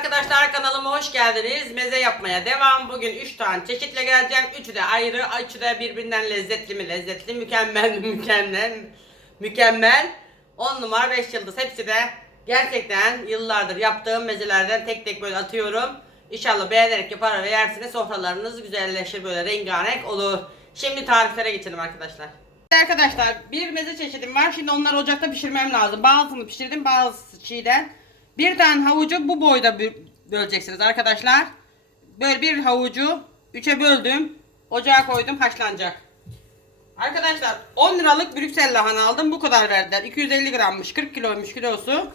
arkadaşlar kanalıma hoş geldiniz. Meze yapmaya devam. Bugün 3 tane çeşitle geleceğim. Üçü de ayrı. Üçü de birbirinden lezzetli mi? Lezzetli, mükemmel mi? Mükemmel. Mükemmel. 10 numara 5 yıldız. Hepsi de gerçekten yıllardır yaptığım mezelerden tek tek böyle atıyorum. İnşallah beğenerek yapar ve yersiniz. Sofralarınız güzelleşir böyle rengarenk olur. Şimdi tariflere geçelim arkadaşlar. Arkadaşlar bir meze çeşidim var. Şimdi onları ocakta pişirmem lazım. Bazısını pişirdim bazı çiğden. Bir tane havucu bu boyda bö- böleceksiniz arkadaşlar. Böyle bir havucu üçe böldüm. Ocağa koydum haşlanacak. Arkadaşlar 10 liralık Brüksel lahana aldım. Bu kadar verdiler. 250 grammış. 40 kiloymuş kilosu.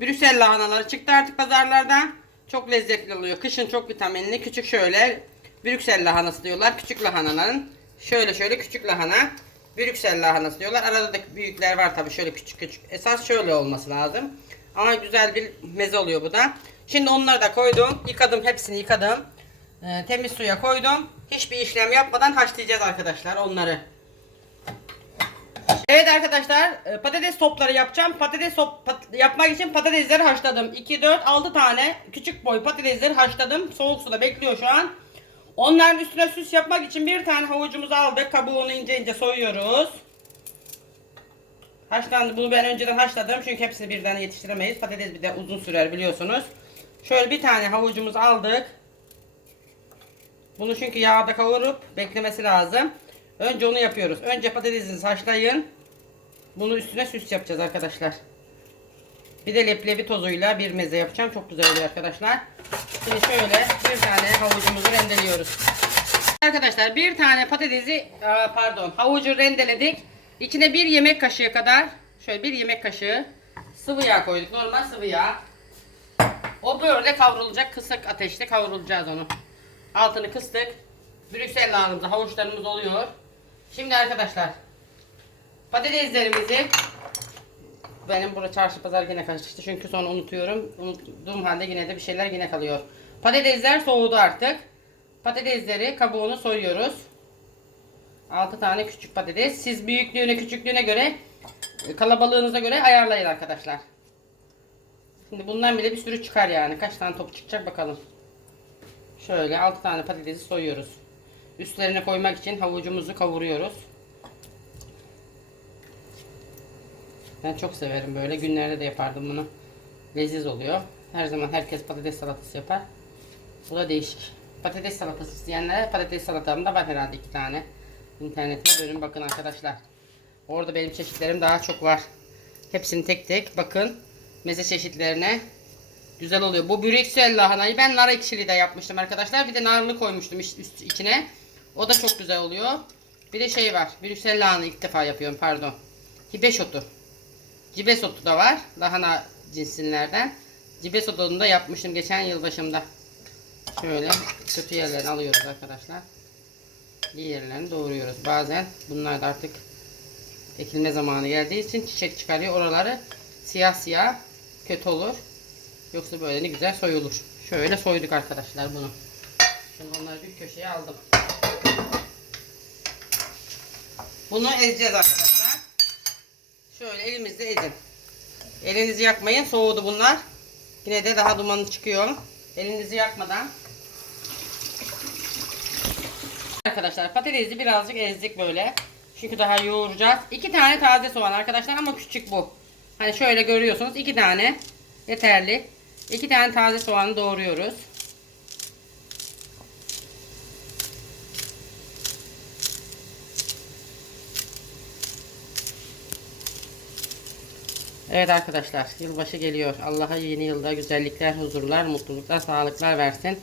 Brüksel lahanaları çıktı artık pazarlardan. Çok lezzetli oluyor. Kışın çok vitaminli. Küçük şöyle Brüksel lahanası diyorlar. Küçük lahanaların. Şöyle şöyle küçük lahana. Brüksel lahanası diyorlar. Arada da büyükler var tabii şöyle küçük küçük. Esas şöyle olması lazım. Ama güzel bir meze oluyor bu da. Şimdi onları da koydum. Yıkadım hepsini yıkadım. Ee, temiz suya koydum. Hiçbir işlem yapmadan haşlayacağız arkadaşlar onları. Evet arkadaşlar e, patates topları yapacağım. Patates top pat- yapmak için patatesleri haşladım. 2, 4, 6 tane küçük boy patatesleri haşladım. Soğuk suda bekliyor şu an. Onların üstüne süs yapmak için bir tane havucumuzu aldık. Kabuğunu ince ince soyuyoruz. Haşlandı. Bunu ben önceden haşladım. Çünkü hepsini birden yetiştiremeyiz. Patates bir de uzun sürer biliyorsunuz. Şöyle bir tane havucumuzu aldık. Bunu çünkü yağda kavurup beklemesi lazım. Önce onu yapıyoruz. Önce patatesinizi haşlayın. Bunu üstüne süs yapacağız arkadaşlar. Bir de leblebi tozuyla bir meze yapacağım. Çok güzel oluyor arkadaşlar. Şimdi şöyle bir tane havucumuzu rendeliyoruz. Arkadaşlar bir tane patatesi pardon havucu rendeledik. İçine bir yemek kaşığı kadar şöyle bir yemek kaşığı sıvı yağ koyduk. Normal sıvı yağ. O böyle kavrulacak. Kısık ateşte kavrulacağız onu. Altını kıstık. Brüksel lahanamız, havuçlarımız oluyor. Şimdi arkadaşlar patateslerimizi benim burada çarşı pazar yine karıştı çünkü sonra unutuyorum. Unuttuğum halde yine de bir şeyler yine kalıyor. Patatesler soğudu artık. Patatesleri kabuğunu soyuyoruz. 6 tane küçük patates. Siz büyüklüğüne küçüklüğüne göre kalabalığınıza göre ayarlayın arkadaşlar. Şimdi bundan bile bir sürü çıkar yani. Kaç tane top çıkacak bakalım. Şöyle 6 tane patatesi soyuyoruz. Üstlerine koymak için havucumuzu kavuruyoruz. Ben çok severim böyle. Günlerde de yapardım bunu. Leziz oluyor. Her zaman herkes patates salatası yapar. Bu da değişik. Patates salatası isteyenlere patates salatam da var herhalde iki tane. İnternette bölün bakın arkadaşlar. Orada benim çeşitlerim daha çok var. Hepsini tek tek bakın. Meze çeşitlerine. Güzel oluyor. Bu Brüksel lahanayı ben nar ekşili de yapmıştım arkadaşlar. Bir de narlı koymuştum üst içine. O da çok güzel oluyor. Bir de şey var. Brüksel lahana ilk defa yapıyorum pardon. Hibeş otu. Cibes otu da var. Lahana cinsinlerden. Cibes otunu da yapmıştım geçen yıl başımda. Şöyle kötü yerlerini alıyoruz arkadaşlar. İyi yerlerini doğruyoruz. Bazen bunlar da artık ekilme zamanı geldiği için çiçek çıkarıyor. Oraları siyah siyah kötü olur. Yoksa böyle ne güzel soyulur. Şöyle soyduk arkadaşlar bunu. Şimdi onları bir köşeye aldım. Bunu ezeceğiz arkadaşlar. Şöyle elimizle ezin. Elinizi yakmayın. Soğudu bunlar. Yine de daha dumanı çıkıyor. Elinizi yakmadan. Arkadaşlar patatesi birazcık ezdik böyle. Çünkü daha yoğuracağız. İki tane taze soğan arkadaşlar ama küçük bu. Hani şöyle görüyorsunuz. iki tane yeterli. İki tane taze soğanı doğruyoruz. Evet arkadaşlar yılbaşı geliyor. Allah'a yeni yılda güzellikler, huzurlar, mutluluklar, sağlıklar versin.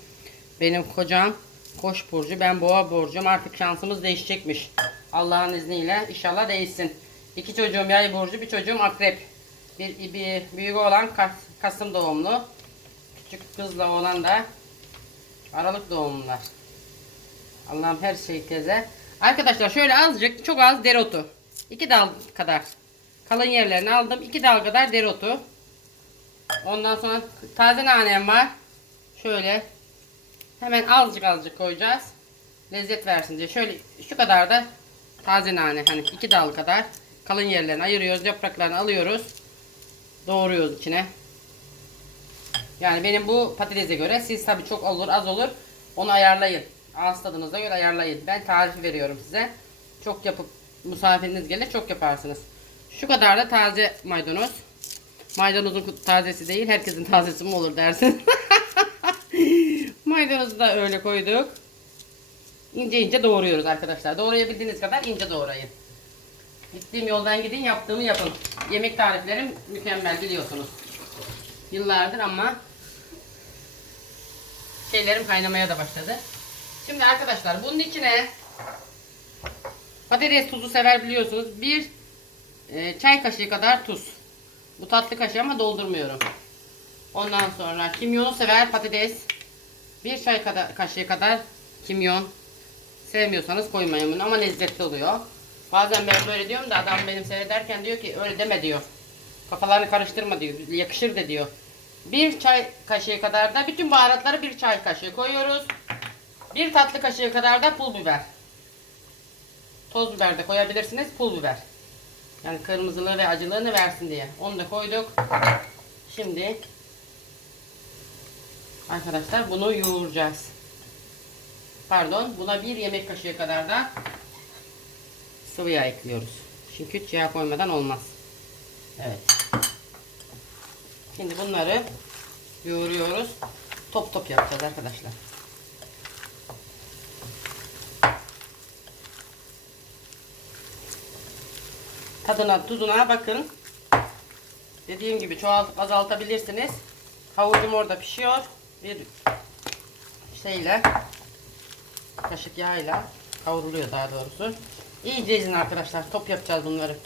Benim kocam Koç burcu, ben Boğa burcum. Artık şansımız değişecekmiş. Allah'ın izniyle inşallah değişsin. İki çocuğum Yay burcu, bir çocuğum Akrep. Bir, bir büyük olan Kas, Kasım doğumlu. Küçük kızla olan da Aralık doğumlular. Allah'ım her şey teze. Arkadaşlar şöyle azıcık, çok az dereotu. İki dal kadar. Kalın yerlerini aldım. iki dal kadar dereotu. Ondan sonra taze nanem var. Şöyle hemen azıcık azıcık koyacağız. Lezzet versin diye. Şöyle şu kadar da taze nane. Hani iki dal kadar. Kalın yerlerini ayırıyoruz. Yapraklarını alıyoruz. Doğruyoruz içine. Yani benim bu patatese göre siz tabi çok olur az olur onu ayarlayın. Ağız tadınıza göre ayarlayın. Ben tarif veriyorum size. Çok yapıp misafiriniz gelir çok yaparsınız. Şu kadar da taze maydanoz. Maydanozun tazesi değil herkesin tazesi mi olur dersin. Maydanozu da öyle koyduk. İnce ince doğruyoruz arkadaşlar. Doğrayabildiğiniz kadar ince doğrayın. Gittiğim yoldan gidin yaptığımı yapın. Yemek tariflerim mükemmel biliyorsunuz. Yıllardır ama şeylerim kaynamaya da başladı. Şimdi arkadaşlar bunun içine patates tuzu sever biliyorsunuz. Bir e, çay kaşığı kadar tuz. Bu tatlı kaşığı ama doldurmuyorum. Ondan sonra kimyonu sever patates. Bir çay kadar, kaşığı kadar kimyon. Sevmiyorsanız koymayın bunu ama lezzetli oluyor. Bazen ben böyle diyorum da adam benim seyrederken diyor ki öyle deme diyor. Kafalarını karıştırma diyor. Yakışır da diyor. Bir çay kaşığı kadar da bütün baharatları bir çay kaşığı koyuyoruz. Bir tatlı kaşığı kadar da pul biber. Toz biber de koyabilirsiniz. Pul biber. Yani kırmızılığı ve acılığını versin diye. Onu da koyduk. Şimdi arkadaşlar bunu yoğuracağız. Pardon buna bir yemek kaşığı kadar da sıvı yağ ekliyoruz. Çünkü yağ koymadan olmaz. Evet. Şimdi bunları yoğuruyoruz. Top top yapacağız arkadaşlar. Tadına tuzuna bakın. Dediğim gibi çoğaltıp azaltabilirsiniz. Havucum orada pişiyor. Bir şeyle kaşık yağıyla kavruluyor daha doğrusu. İyice ezin arkadaşlar. Top yapacağız bunları.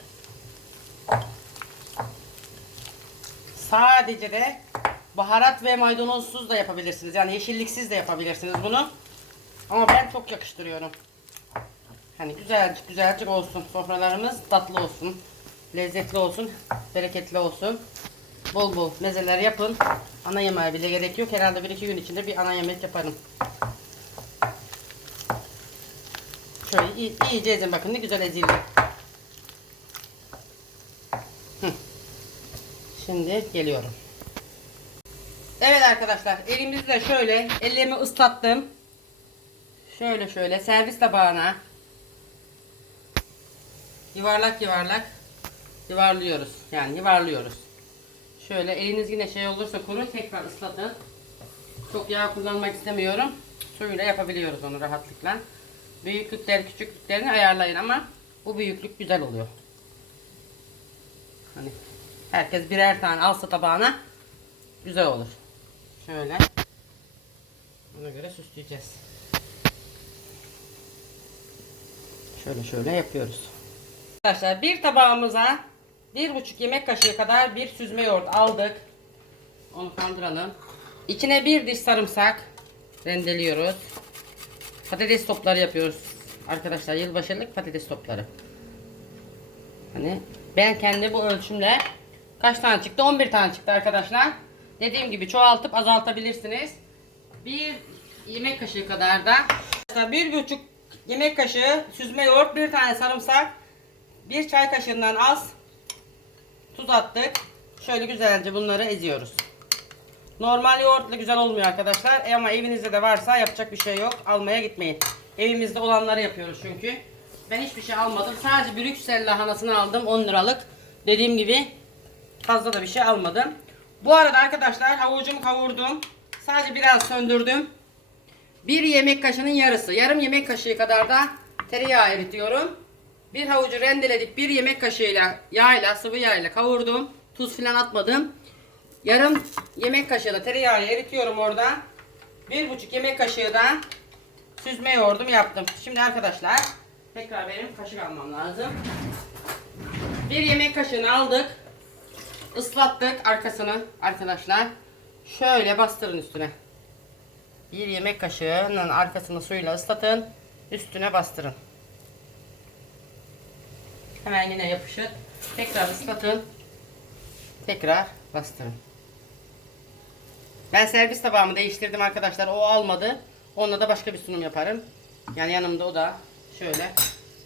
Sadece de baharat ve maydanozsuz da yapabilirsiniz. Yani yeşilliksiz de yapabilirsiniz bunu. Ama ben çok yakıştırıyorum. Hani güzelcik güzelcik olsun. Sofralarımız tatlı olsun. Lezzetli olsun. Bereketli olsun. Bol bol mezeler yapın. Ana yemeğe bile gerek yok. Herhalde bir iki gün içinde bir ana yemek yaparım. Şöyle iyi, iyice ezin bakın ne güzel ezildi. Şimdi geliyorum. Evet arkadaşlar elimizi de şöyle ellerimi ıslattım. Şöyle şöyle servis tabağına yuvarlak yuvarlak yuvarlıyoruz. Yani yuvarlıyoruz. Şöyle eliniz yine şey olursa kuru tekrar ıslatın. Çok yağ kullanmak istemiyorum. Suyla yapabiliyoruz onu rahatlıkla. Büyüklükler küçüklüklerini ayarlayın ama bu büyüklük güzel oluyor. Hani herkes birer tane alsa tabağına güzel olur. Şöyle. Ona göre süsleyeceğiz. Şöyle şöyle yapıyoruz. Arkadaşlar bir tabağımıza bir buçuk yemek kaşığı kadar bir süzme yoğurt aldık. Onu kaldıralım. İçine bir diş sarımsak rendeliyoruz. Patates topları yapıyoruz. Arkadaşlar yılbaşılık patates topları. Hani ben kendi bu ölçümle kaç tane çıktı? 11 tane çıktı arkadaşlar. Dediğim gibi çoğaltıp azaltabilirsiniz. Bir yemek kaşığı kadar da bir buçuk yemek kaşığı süzme yoğurt, bir tane sarımsak, bir çay kaşığından az tuz attık. Şöyle güzelce bunları eziyoruz. Normal yoğurtla güzel olmuyor arkadaşlar. E ama evinizde de varsa yapacak bir şey yok. Almaya gitmeyin. Evimizde olanları yapıyoruz çünkü. Ben hiçbir şey almadım. Sadece Brüksel lahanasını aldım 10 liralık. Dediğim gibi fazla da bir şey almadım. Bu arada arkadaşlar havucumu kavurdum. Sadece biraz söndürdüm. Bir yemek kaşığının yarısı. Yarım yemek kaşığı kadar da tereyağı eritiyorum. Bir havucu rendeledik. Bir yemek kaşığıyla yağıyla sıvı yağıyla kavurdum. Tuz filan atmadım. Yarım yemek kaşığı da tereyağı eritiyorum orada. Bir buçuk yemek kaşığı da süzme yoğurdum yaptım. Şimdi arkadaşlar tekrar benim kaşık almam lazım. Bir yemek kaşığını aldık. Islattık arkasını arkadaşlar. Şöyle bastırın üstüne. Bir yemek kaşığının arkasını suyla ıslatın. Üstüne bastırın. Hemen yine yapışır. Tekrar ıslatın. Tekrar bastırın. Ben servis tabağımı değiştirdim arkadaşlar. O almadı. Onunla da başka bir sunum yaparım. Yani yanımda o da. Şöyle.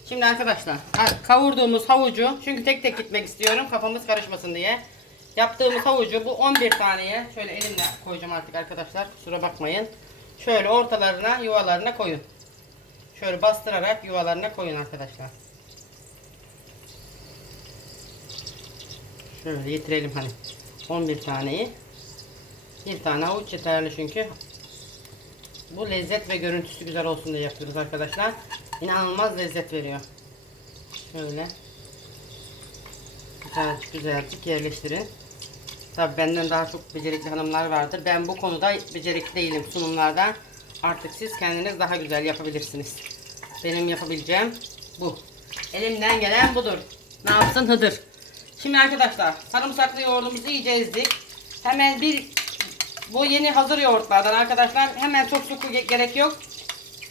Şimdi arkadaşlar kavurduğumuz havucu çünkü tek tek gitmek istiyorum kafamız karışmasın diye. Yaptığımız havucu bu 11 taneye şöyle elimle koyacağım artık arkadaşlar. Kusura bakmayın. Şöyle ortalarına yuvalarına koyun. Şöyle bastırarak yuvalarına koyun arkadaşlar. Şöyle getirelim hani 11 taneyi. Bir tane havuç yeterli çünkü. Bu lezzet ve görüntüsü güzel olsun diye yapıyoruz arkadaşlar. İnanılmaz lezzet veriyor. Şöyle. Güzelcik güzelcik yerleştirin. Tabi benden daha çok becerikli hanımlar vardır. Ben bu konuda becerikli değilim sunumlarda. Artık siz kendiniz daha güzel yapabilirsiniz. Benim yapabileceğim bu. Elimden gelen budur. Ne yapsın Hıdır. Şimdi arkadaşlar sarımsaklı yoğurdumuzu iyice ezdik. Hemen bir bu yeni hazır yoğurtlardan arkadaşlar hemen çok su ge- gerek yok.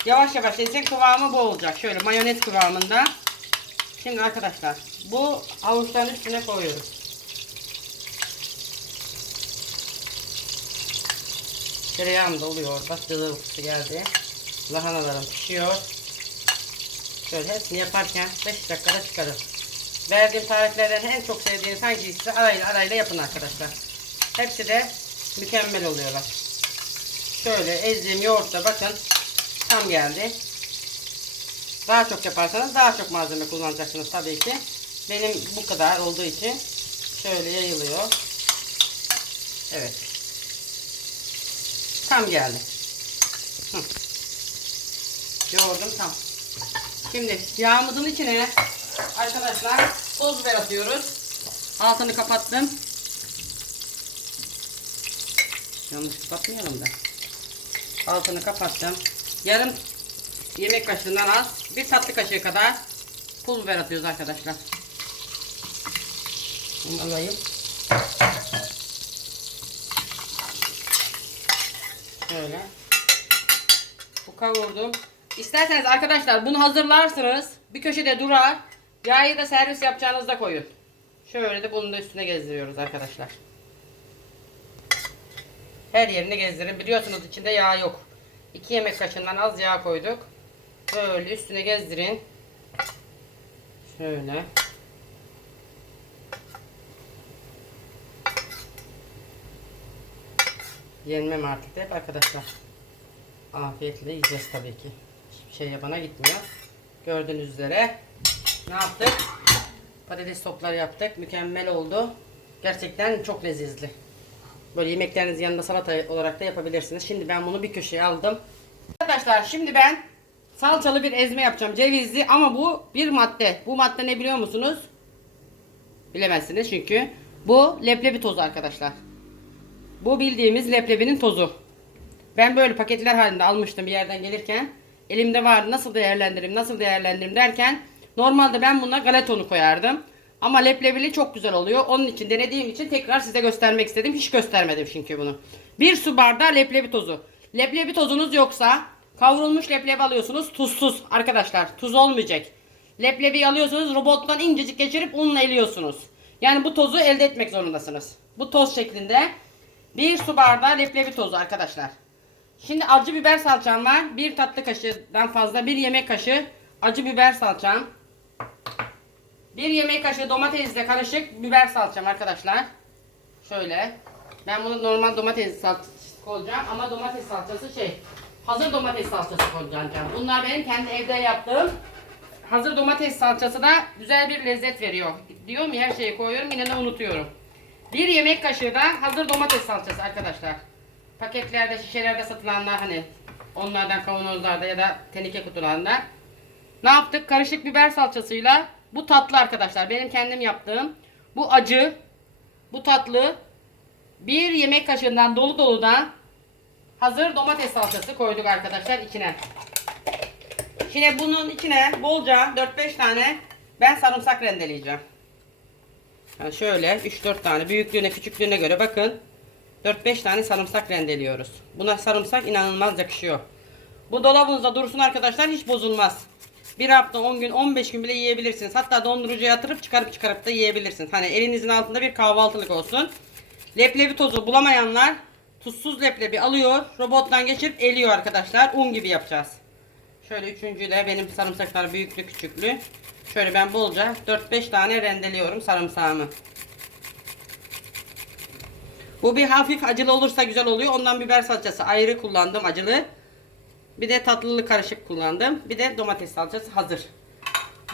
Yavaş yavaş ezin kıvamı bu olacak. Şöyle mayonez kıvamında. Şimdi arkadaşlar bu havuçların üstüne koyuyoruz. Tereyağım da oluyor orada. Cızırtısı geldi. Lahanalarım pişiyor. Şöyle hepsini yaparken 5 dakikada çıkarır. Verdiğim tariflerden en çok sevdiğiniz hangisi arayla arayla yapın arkadaşlar. Hepsi de mükemmel oluyorlar. Şöyle ezdiğim yoğurtta bakın tam geldi. Daha çok yaparsanız daha çok malzeme kullanacaksınız tabii ki. Benim bu kadar olduğu için şöyle yayılıyor. Evet. Tam geldi. Hı. Yoğurdum tam. Şimdi yağımızın içine arkadaşlar toz biber atıyoruz. Altını kapattım. Yanlış kapatmayalım da. Altını kapattım. Yarım yemek kaşığından az bir tatlı kaşığı kadar pul biber atıyoruz arkadaşlar. Bunu alayım. Şöyle. Bu kavurdum. İsterseniz arkadaşlar bunu hazırlarsınız. Bir köşede durar. Yağı da servis yapacağınızda koyun. Şöyle de bunun da üstüne gezdiriyoruz arkadaşlar. Her yerini gezdirin. Biliyorsunuz içinde yağ yok. 2 yemek kaşığından az yağ koyduk. Böyle üstüne gezdirin. Şöyle. Yenmem artık hep arkadaşlar. Afiyetle yiyeceğiz tabii ki. Hiçbir şey yabana gitmiyor. Gördüğünüz üzere ne yaptık? Patates topları yaptık. Mükemmel oldu. Gerçekten çok lezzetli. Böyle yemekleriniz yanında salata olarak da yapabilirsiniz. Şimdi ben bunu bir köşeye aldım. Arkadaşlar şimdi ben salçalı bir ezme yapacağım. Cevizli ama bu bir madde. Bu madde ne biliyor musunuz? Bilemezsiniz çünkü bu leblebi tozu arkadaşlar. Bu bildiğimiz leblebinin tozu. Ben böyle paketler halinde almıştım bir yerden gelirken. Elimde vardı nasıl değerlendireyim nasıl değerlendireyim derken normalde ben buna galetonu koyardım. Ama leblebili çok güzel oluyor. Onun için denediğim için tekrar size göstermek istedim. Hiç göstermedim çünkü bunu. Bir su bardağı leblebi tozu. Leblebi tozunuz yoksa kavrulmuş leblebi alıyorsunuz. Tuzsuz arkadaşlar. Tuz olmayacak. Leblebi alıyorsunuz robottan incecik geçirip unla eliyorsunuz. Yani bu tozu elde etmek zorundasınız. Bu toz şeklinde bir su bardağı leblebi tozu arkadaşlar. Şimdi acı biber salçam var. Bir tatlı kaşığından fazla bir yemek kaşığı acı biber salçam. Bir yemek kaşığı domatesle karışık biber salçam arkadaşlar. Şöyle. Ben bunu normal domates salçası koyacağım ama domates salçası şey hazır domates salçası koyacağım. Bunlar benim kendi evde yaptığım hazır domates salçası da güzel bir lezzet veriyor. Diyorum ya her şeyi koyuyorum yine de unutuyorum. Bir yemek kaşığı da hazır domates salçası arkadaşlar. Paketlerde, şişelerde satılanlar hani onlardan kavanozlarda ya da teneke kutularında. Ne yaptık? Karışık biber salçasıyla bu tatlı arkadaşlar. Benim kendim yaptığım. Bu acı. Bu tatlı. Bir yemek kaşığından dolu dolu da hazır domates salçası koyduk arkadaşlar içine. Şimdi bunun içine bolca 4-5 tane ben sarımsak rendeleyeceğim. Yani şöyle 3-4 tane büyüklüğüne küçüklüğüne göre bakın 4-5 tane sarımsak rendeliyoruz. Buna sarımsak inanılmaz yakışıyor. Bu dolabınızda dursun arkadaşlar hiç bozulmaz. Bir hafta 10 gün 15 gün bile yiyebilirsiniz. Hatta dondurucuya yatırıp çıkarıp çıkarıp da yiyebilirsiniz. Hani elinizin altında bir kahvaltılık olsun. Leblebi tozu bulamayanlar tuzsuz leblebi alıyor. Robottan geçirip eliyor arkadaşlar. Un gibi yapacağız. Şöyle üçüncüyle benim sarımsaklar büyüklü küçüklü. Şöyle ben bolca 4-5 tane rendeliyorum sarımsağımı. Bu bir hafif acılı olursa güzel oluyor. Ondan biber salçası ayrı kullandım acılı. Bir de tatlılık karışık kullandım. Bir de domates salçası hazır.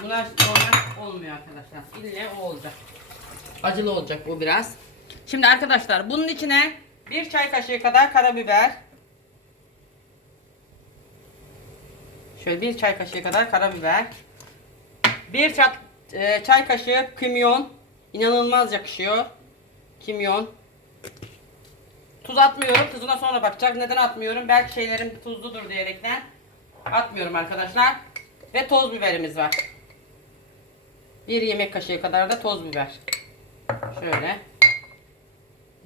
Bunlar normal olmuyor arkadaşlar. İlle o olacak. Acılı olacak bu biraz. Şimdi arkadaşlar bunun içine bir çay kaşığı kadar karabiber. Şöyle bir çay kaşığı kadar karabiber. Bir e, çay kaşığı kimyon. İnanılmaz yakışıyor. Kimyon. Tuz atmıyorum. Tuzuna sonra bakacak. Neden atmıyorum? Belki şeylerim tuzludur diyerekten. Atmıyorum arkadaşlar. Ve toz biberimiz var. Bir yemek kaşığı kadar da toz biber. Şöyle.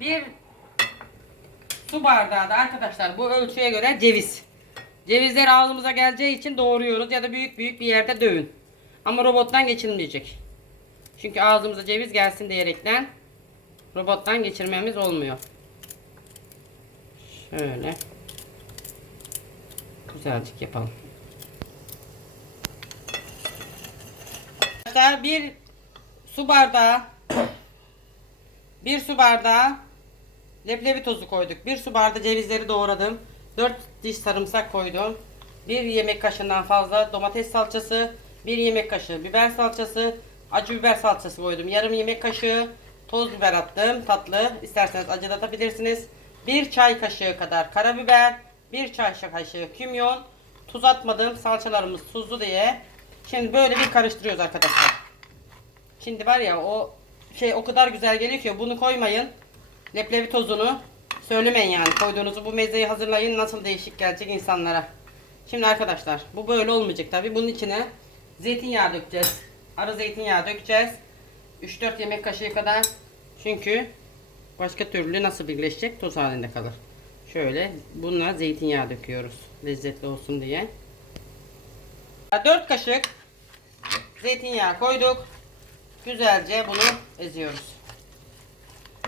Bir su bardağı da arkadaşlar bu ölçüye göre ceviz. Cevizler ağzımıza geleceği için doğruyoruz ya da büyük büyük bir yerde dövün. Ama robottan geçilmeyecek. Çünkü ağzımıza ceviz gelsin diyerekten robottan geçirmemiz olmuyor. Şöyle. Güzelcik yapalım. Bir su bardağı bir su bardağı leblebi tozu koyduk. Bir su bardağı cevizleri doğradım. 4 diş sarımsak koydum. Bir yemek kaşığından fazla domates salçası, bir yemek kaşığı biber salçası, acı biber salçası koydum. Yarım yemek kaşığı toz biber attım. Tatlı. İsterseniz acı da atabilirsiniz. Bir çay kaşığı kadar karabiber, bir çay kaşığı kimyon. Tuz atmadım. Salçalarımız tuzlu diye. Şimdi böyle bir karıştırıyoruz arkadaşlar. Şimdi var ya o şey o kadar güzel geliyor ki bunu koymayın. Leblebi tozunu söylemeyin yani koyduğunuzu bu mezeyi hazırlayın nasıl değişik gelecek insanlara. Şimdi arkadaşlar bu böyle olmayacak tabi bunun içine zeytinyağı dökeceğiz. Arı zeytinyağı dökeceğiz. 3-4 yemek kaşığı kadar. Çünkü başka türlü nasıl birleşecek toz halinde kalır. Şöyle bununla zeytinyağı döküyoruz. Lezzetli olsun diye. 4 kaşık zeytinyağı koyduk. Güzelce bunu eziyoruz.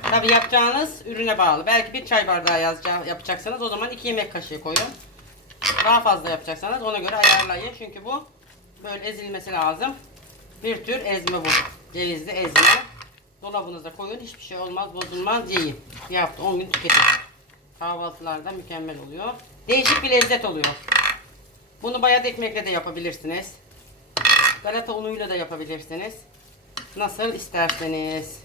Tabi yapacağınız ürüne bağlı. Belki bir çay bardağı yazacağı, yapacaksınız. O zaman 2 yemek kaşığı koyun. Daha fazla yapacaksanız ona göre ayarlayın. Çünkü bu böyle ezilmesi lazım. Bir tür ezme bu. Cevizli ezme. Dolabınıza koyun. Hiçbir şey olmaz. Bozulmaz. Yiyin. Bir hafta 10 gün tüketin. Kahvaltılarda mükemmel oluyor. Değişik bir lezzet oluyor. Bunu bayat ekmekle de yapabilirsiniz. Galata unuyla da yapabilirsiniz. Nasıl isterseniz.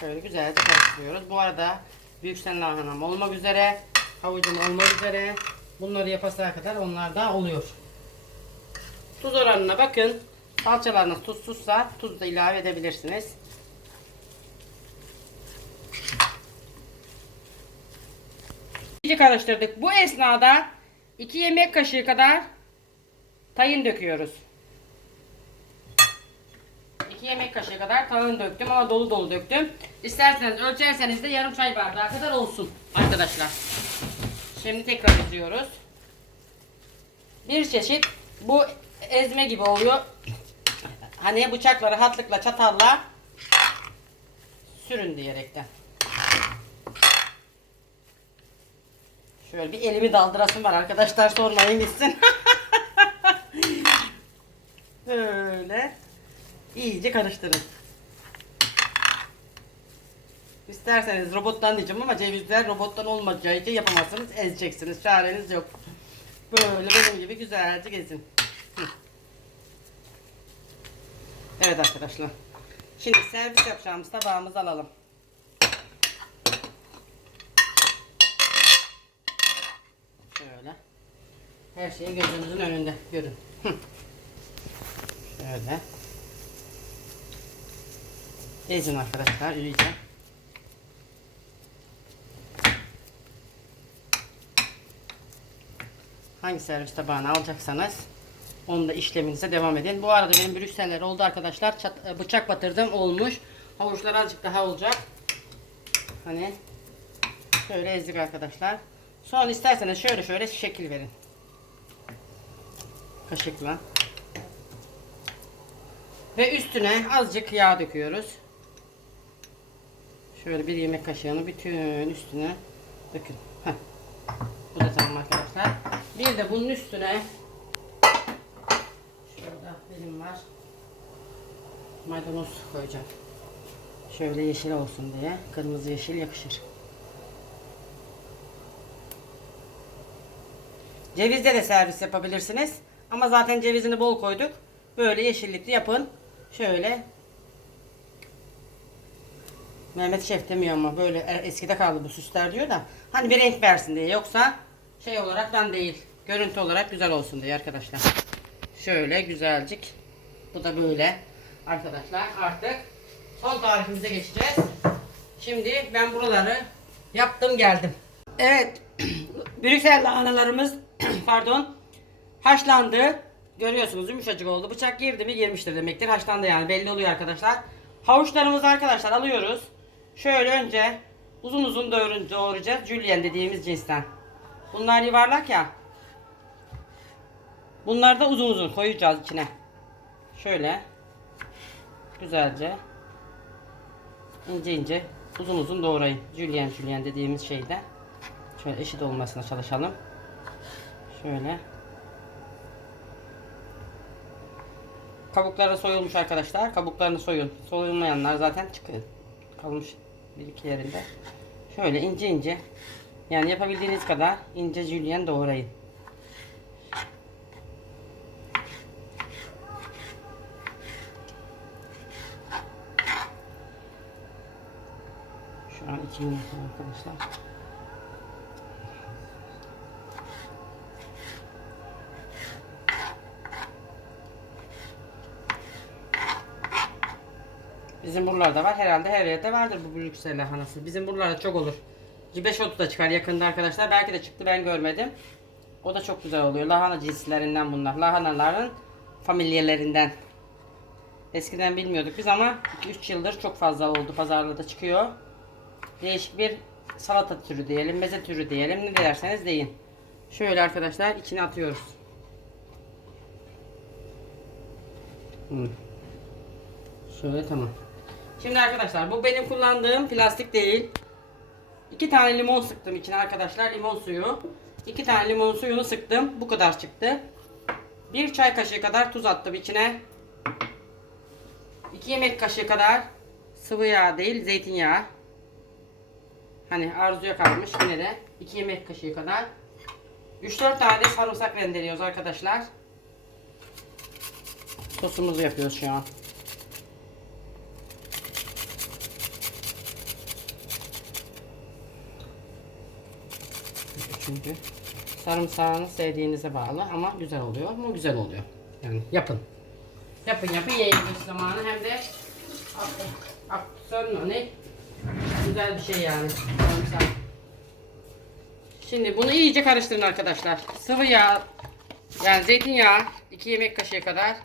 Şöyle güzelce karıştırıyoruz. Bu arada büyüksen lahanam olmak üzere, havucum olmak üzere. Bunları yapasaya kadar onlar da oluyor. Tuz oranına bakın. Salçalarınız tuzsuzsa tuz da ilave edebilirsiniz. İyice karıştırdık. Bu esnada 2 yemek kaşığı kadar tayin döküyoruz. 2 yemek kaşığı kadar tahin döktüm ama dolu dolu döktüm. İsterseniz ölçerseniz de yarım çay bardağı kadar olsun arkadaşlar. Şimdi tekrar eziyoruz. Bir çeşit bu ezme gibi oluyor. Hani bıçakları hatlıkla çatalla sürün diyerekten. Şöyle bir elimi daldırasım var arkadaşlar sormayın gitsin. Böyle iyice karıştırın. İsterseniz robottan diyeceğim ama cevizler robottan olmayacağı için yapamazsınız. Ezeceksiniz. Çareniz yok. Böyle benim gibi güzelce gezin. Evet arkadaşlar. Şimdi servis yapacağımız tabağımızı alalım. Şöyle. Her şey gözünüzün önünde. Görün. Şöyle. Ezin arkadaşlar iyice. Hangi servis tabağını alacaksanız onu da işleminize devam edin. Bu arada benim brükseller oldu arkadaşlar. Çat, e, bıçak batırdım olmuş. Havuçlar azıcık daha olacak. Hani şöyle ezdik arkadaşlar. Sonra isterseniz şöyle şöyle şekil verin. Kaşıkla. Ve üstüne azıcık yağ döküyoruz. Şöyle bir yemek kaşığını bütün üstüne dökün. Heh. Bu da tamam arkadaşlar. Bir de bunun üstüne arkadaşlar. Maydanoz koyacağım. Şöyle yeşil olsun diye. Kırmızı yeşil yakışır. Cevizle de servis yapabilirsiniz. Ama zaten cevizini bol koyduk. Böyle yeşillikli yapın. Şöyle. Mehmet Şef demiyor ama böyle e- eskide kaldı bu süsler diyor da. Hani bir renk versin diye. Yoksa şey olaraktan değil. Görüntü olarak güzel olsun diye arkadaşlar. Şöyle güzelcik. Bu da böyle. Arkadaşlar artık son tarifimize geçeceğiz. Şimdi ben buraları yaptım geldim. Evet. Brüksel lahanalarımız pardon haşlandı. Görüyorsunuz yumuşacık oldu. Bıçak girdi mi girmiştir demektir. Haşlandı yani belli oluyor arkadaşlar. Havuçlarımızı arkadaşlar alıyoruz. Şöyle önce uzun uzun doğrayacağız. Julienne dediğimiz cinsten. Bunlar yuvarlak ya. Bunları da uzun uzun koyacağız içine. Şöyle. Güzelce. ince ince uzun uzun doğrayın. Julienne julienne dediğimiz şeyde. Şöyle eşit olmasına çalışalım. Şöyle. Kabukları soyulmuş arkadaşlar. Kabuklarını soyun. Soyulmayanlar zaten çıkıyor. Kalmış bir iki yerinde. Şöyle ince ince. Yani yapabildiğiniz kadar ince julienne doğrayın. Yumurta arkadaşlar. Bizim buralarda var. Herhalde her yerde vardır bu Brüksel lahanası. Bizim buralarda çok olur. Cibeş otu da çıkar yakında arkadaşlar. Belki de çıktı ben görmedim. O da çok güzel oluyor. Lahana cinslerinden bunlar. Lahanaların familyelerinden. Eskiden bilmiyorduk biz ama 2-3 yıldır çok fazla oldu. Pazarlarda çıkıyor. Değişik bir salata türü diyelim, meze türü diyelim. Ne derseniz deyin. Şöyle arkadaşlar içine atıyoruz. Şöyle tamam. Şimdi arkadaşlar bu benim kullandığım plastik değil. İki tane limon sıktım içine arkadaşlar. Limon suyu. İki tane limon suyunu sıktım. Bu kadar çıktı. Bir çay kaşığı kadar tuz attım içine. 2 yemek kaşığı kadar sıvı yağ değil zeytinyağı. Hani arzuya kalmış yine de 2 yemek kaşığı kadar. 3-4 tane de sarımsak rendeliyoruz arkadaşlar. Sosumuzu yapıyoruz şu an. Çünkü sarımsağını sevdiğinize bağlı ama güzel oluyor mu? Güzel oluyor. Yani yapın. Yapın yapın bu zamanı hem de aksiyon ne? Güzel bir şey yani. Şimdi bunu iyice karıştırın arkadaşlar. Sıvı yağ yani zeytinyağı 2 yemek kaşığı kadar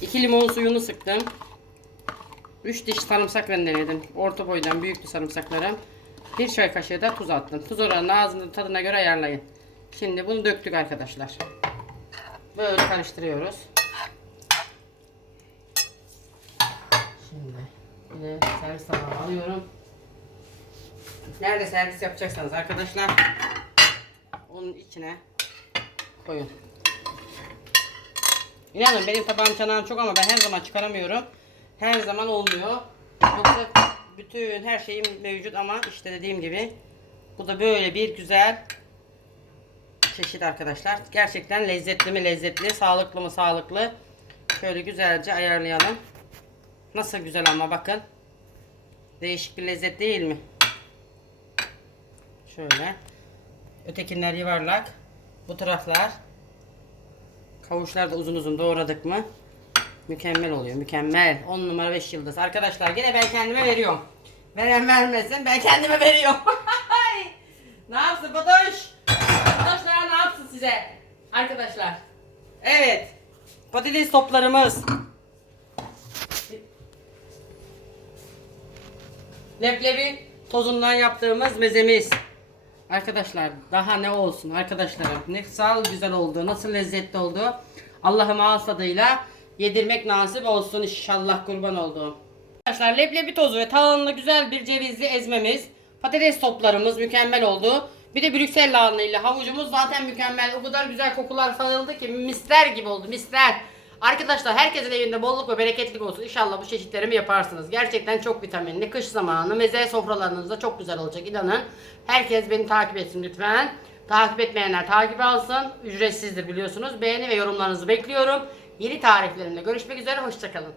2 limon suyunu sıktım. 3 diş sarımsak rendeledim. Orta boydan büyüktü sarımsaklarım. 1 çay kaşığı da tuz attım. Tuz oranını ağzının tadına göre ayarlayın. Şimdi bunu döktük arkadaşlar. Böyle karıştırıyoruz. Şimdi de servis tabağı alıyorum. Nerede servis yapacaksanız arkadaşlar onun içine koyun. İnanın benim tabağım çanağım çok ama ben her zaman çıkaramıyorum. Her zaman olmuyor. Yoksa bütün her şeyim mevcut ama işte dediğim gibi bu da böyle bir güzel çeşit arkadaşlar. Gerçekten lezzetli mi lezzetli, sağlıklı mı sağlıklı. Şöyle güzelce ayarlayalım. Nasıl güzel ama bakın. Değişik bir lezzet değil mi? Şöyle. Ötekinler yuvarlak. Bu taraflar. Kavuşlar da uzun uzun doğradık mı? Mükemmel oluyor. Mükemmel. 10 numara 5 yıldız. Arkadaşlar yine ben kendime veriyorum. Veren vermesin. Ben kendime veriyorum. ne yapsın Batoş? Batoşlar ne yapsın size? Arkadaşlar. Evet. Patates toplarımız. Leblebi tozundan yaptığımız mezemiz. Arkadaşlar daha ne olsun arkadaşlarım. Ne sağ güzel oldu. Nasıl lezzetli oldu. Allah'ım ağız tadıyla yedirmek nasip olsun inşallah kurban olduğum. Arkadaşlar leblebi tozu ve tahanlı güzel bir cevizli ezmemiz. Patates toplarımız mükemmel oldu. Bir de Brüksel lahanayla havucumuz zaten mükemmel. O kadar güzel kokular salındı ki misler gibi oldu misler. Arkadaşlar herkesin evinde bolluk ve bereketlik olsun. İnşallah bu çeşitlerimi yaparsınız. Gerçekten çok vitaminli. Kış zamanı meze sofralarınızda çok güzel olacak inanın. Herkes beni takip etsin lütfen. Takip etmeyenler takip alsın. Ücretsizdir biliyorsunuz. Beğeni ve yorumlarınızı bekliyorum. Yeni tariflerimde görüşmek üzere. Hoşçakalın.